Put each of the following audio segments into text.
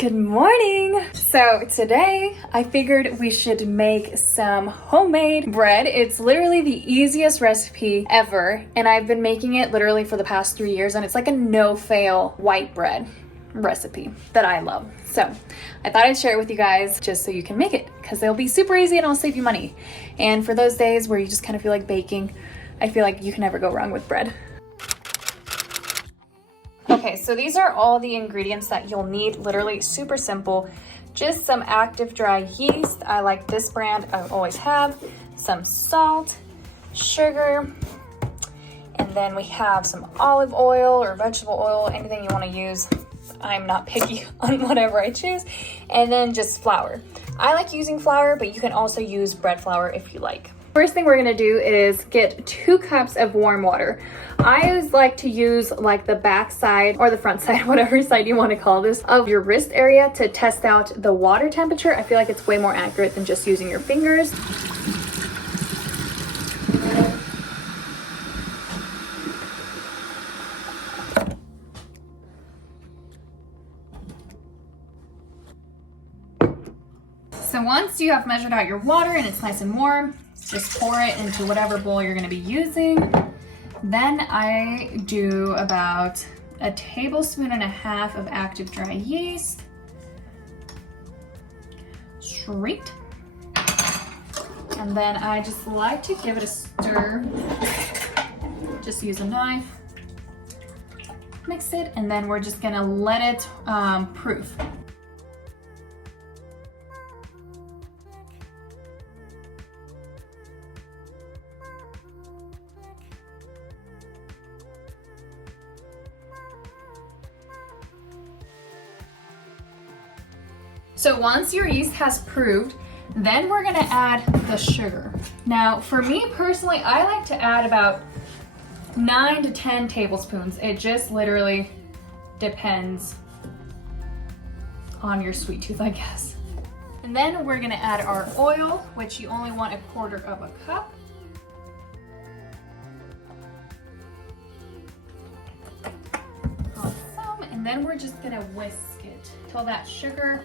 Good morning! So today I figured we should make some homemade bread. It's literally the easiest recipe ever, and I've been making it literally for the past 3 years, and it's like a no-fail white bread recipe that I love. So I thought I'd share it with you guys just so you can make it, because it'll be super easy and it'll save you money. And for those days where you just kind of feel like baking, I feel like you can never go wrong with bread. Okay, so these are all the ingredients that you'll need, literally super simple. Just some active dry yeast. I like this brand, I always have. Some salt, sugar, and then we have some olive oil or vegetable oil, anything you want to use. I'm not picky on whatever I choose. And then just flour. I like using flour, but you can also use bread flour if you like. First thing we're gonna do is get 2 cups of warm water. I always like to use like the back side or the front side, whatever side you want to call this, of your wrist area to test out the water temperature. I feel like it's way more accurate than just using your fingers. So once you have measured out your water and it's nice and warm, just pour it into whatever bowl you're going to be using. Then I do about 1.5 tablespoons of active dry yeast. Straight. And then I just like to give it a stir. Just use a knife. Mix it, and then we're just going to let it proof. So once your yeast has proved, then we're gonna add the sugar. Now, for me personally, I like to add about 9 to 10 tablespoons. It just literally depends on your sweet tooth, I guess. And then we're gonna add our oil, which you only want 1/4 cup. Awesome, and then we're just gonna whisk it till that sugar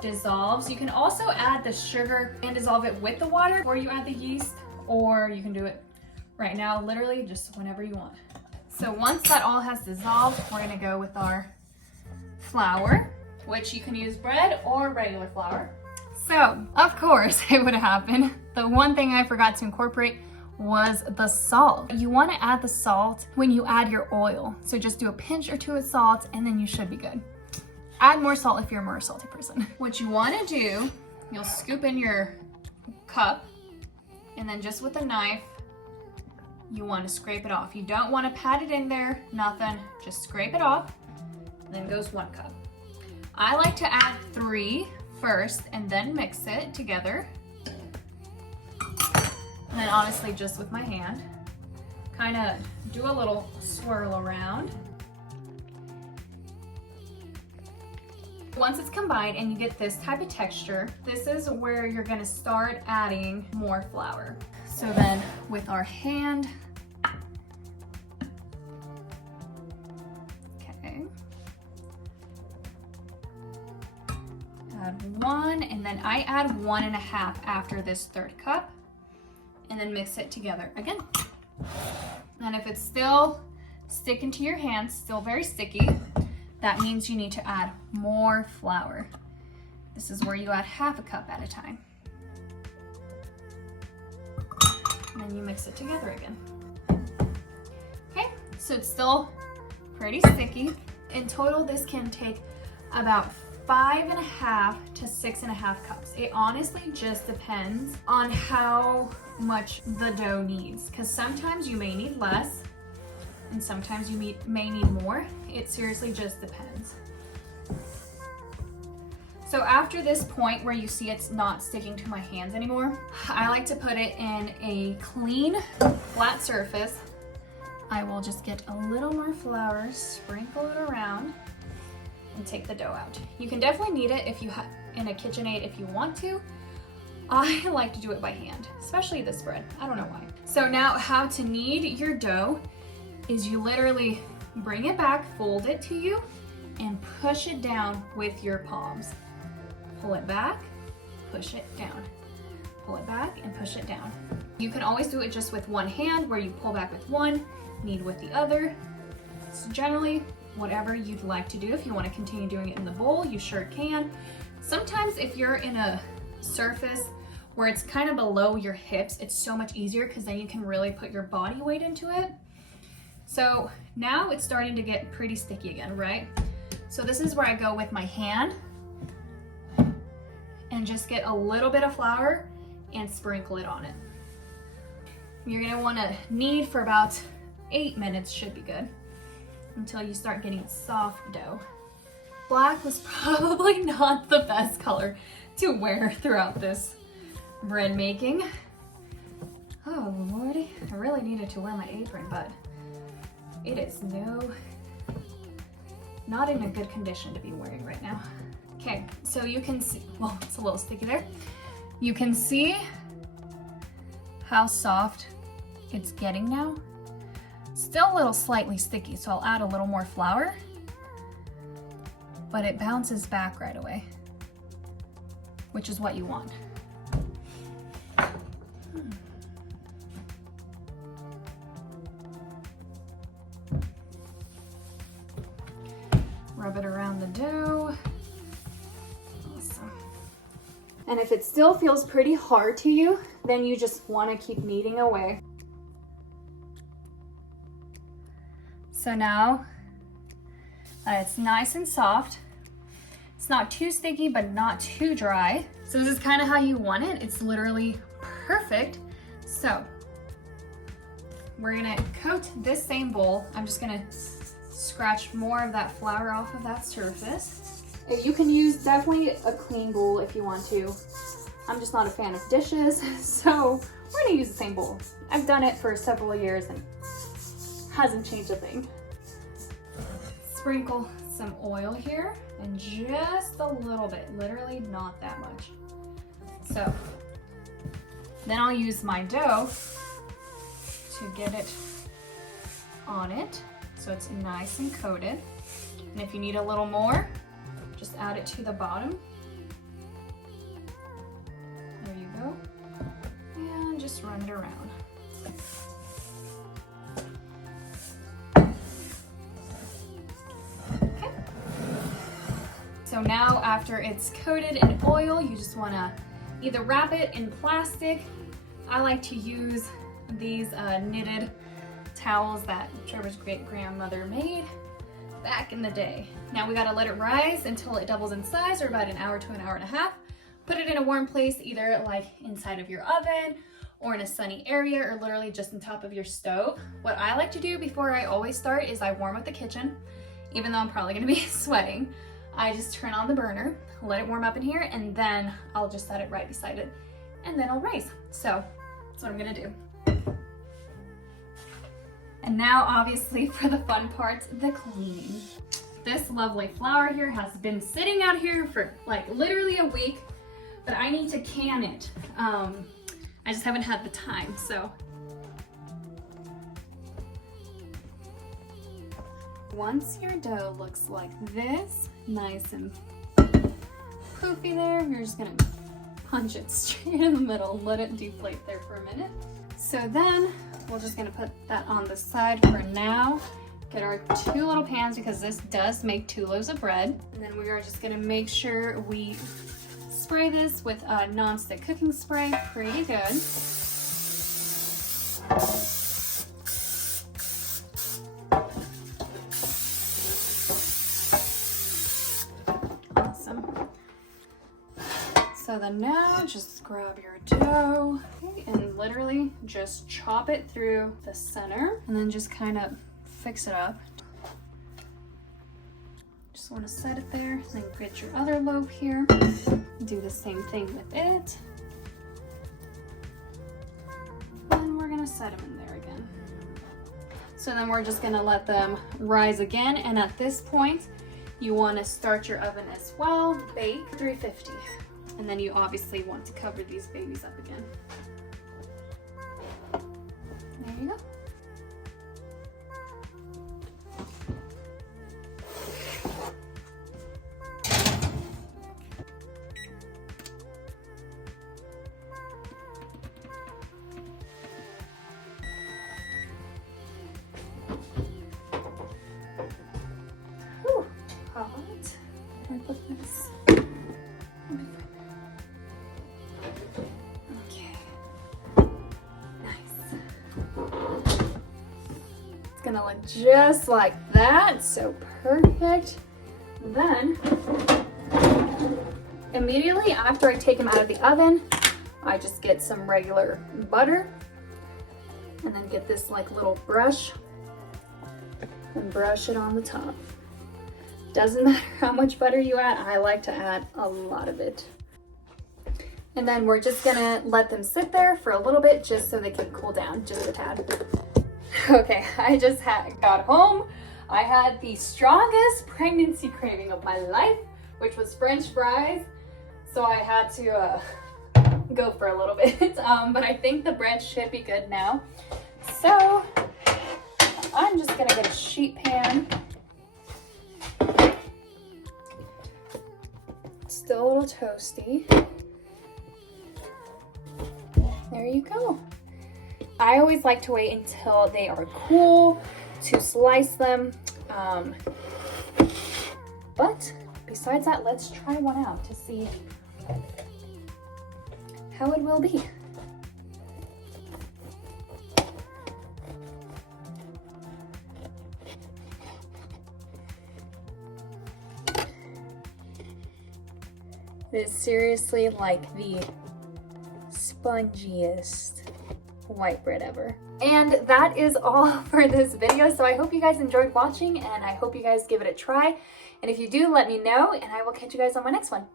dissolves. You can also add the sugar and dissolve it with the water, or you add the yeast, or you can do it right now, literally just whenever you want. So once that all has dissolved, we're gonna go with our flour, which you can use bread or regular flour. So, of course, it would happen. The one thing I forgot to incorporate was the salt. You wanna add the salt when you add your oil. So just do a pinch or 2 of salt, and then you should be good. Add more salt if you're a more salty person. What you want to do, you'll scoop in your cup, and then just with a knife, you want to scrape it off. You don't want to pat it in there, nothing. Just scrape it off, and then goes 1 cup. I like to add 3 first, and then mix it together. And then honestly, just with my hand, kind of do a little swirl around. Once it's combined and you get this type of texture, this is where you're gonna start adding more flour. So then with our hand, okay, add 1, and then I add 1.5 after this 3rd cup, and then mix it together again. And if it's still sticking to your hands, still very sticky, that means you need to add more flour. This is where you add 1/2 cup at a time. And then you mix it together again. Okay, so it's still pretty sticky. In total, this can take about 5.5 to 6.5 cups. It honestly just depends on how much the dough needs, because sometimes you may need less, and sometimes you may need more. It seriously just depends. So after this point where you see it's not sticking to my hands anymore, I like to put it in a clean, flat surface. I will just get a little more flour, sprinkle it around, and take the dough out. You can definitely knead it if you have in a KitchenAid if you want to. I like to do it by hand, especially this bread. I don't know why. So now how to knead your dough is you literally bring it back, fold it to you, and push it down with your palms. Pull it back, push it down. Pull it back and push it down. You can always do it just with one hand where you pull back with one, knead with the other. So generally, whatever you'd like to do. If you want to continue doing it in the bowl, you sure can. Sometimes if you're in a surface where it's kind of below your hips, it's so much easier because then you can really put your body weight into it. So now it's starting to get pretty sticky again, right? So this is where I go with my hand and just get a little bit of flour and sprinkle it on it. You're gonna wanna knead for about 8 minutes, should be good, until you start getting a soft dough. Black was probably not the best color to wear throughout this bread making. Oh lordy, I really needed to wear my apron, but it is not in a good condition to be wearing right now. Okay, so you can see, well, it's a little sticky there. You can see how soft it's getting now. Still a little slightly sticky, so I'll add a little more flour, but it bounces back right away, which is what you want. Rub it around the dough. Awesome. And if it still feels pretty hard to you, then you just want to keep kneading away. So now it's nice and soft. It's not too sticky, but not too dry. So this is kind of how you want it. It's literally perfect. So we're gonna coat this same bowl. I'm just gonna scratch more of that flour off of that surface. You can use definitely a clean bowl if you want to. I'm just not a fan of dishes, so we're gonna use the same bowl. I've done it for several years and hasn't changed a thing. Sprinkle some oil here and just a little bit, literally not that much. So then I'll use my dough to get it on it so it's nice and coated. And if you need a little more, just add it to the bottom. There you go. And just run it around. Okay. So now after it's coated in oil, you just wanna either wrap it in plastic. I like to use these knitted towels that Trevor's great grandmother made back in the day. Now we gotta let it rise until it doubles in size, or about an hour to an hour and a half. Put it in a warm place, either like inside of your oven or in a sunny area, or literally just on top of your stove. What I like to do before I always start is I warm up the kitchen. Even though I'm probably gonna be sweating, I just turn on the burner, let it warm up in here, and then I'll just set it right beside it, and then it'll rise. So that's what I'm gonna do. And now, obviously, for the fun parts, the cleaning. This lovely flour here has been sitting out here for like literally a week, but I need to can it. I just haven't had the time, so. Once your dough looks like this, nice and poofy there, you're just gonna punch it straight in the middle, let it deflate there for a minute. So then, we're just gonna put that on the side for now. Get our 2 little pans, because this does make 2 loaves of bread. And then we are just gonna make sure we spray this with a non-stick cooking spray pretty good. Awesome. So then now just grab your dough, okay, and literally just chop it through the center, and then just kind of fix it up. Just want to set it there, then get your other loaf here. Do the same thing with it. And we're gonna set them in there again. So then we're just gonna let them rise again, and at this point, you want to start your oven as well. Bake 350. And then you obviously want to cover these babies up again. There you go. this. Okay. Nice. It's gonna look just like that, so perfect. Then, immediately after I take them out of the oven, I just get some regular butter and then get this like little brush and brush it on the top. Doesn't matter how much butter you add, I like to add a lot of it. And then we're just gonna let them sit there for a little bit just so they can cool down just a tad. Okay, I just got home. I had the strongest pregnancy craving of my life, which was French fries. So I had to go for a little bit, but I think the bread should be good now. So I'm just gonna get a sheet pan. Still a little toasty. There you go. I always like to wait until they are cool to slice them. But besides that, let's try one out to see how it will be. It is seriously like the spongiest white bread ever. And that is all for this video. So I hope you guys enjoyed watching, and I hope you guys give it a try. And if you do, let me know, and I will catch you guys on my next one.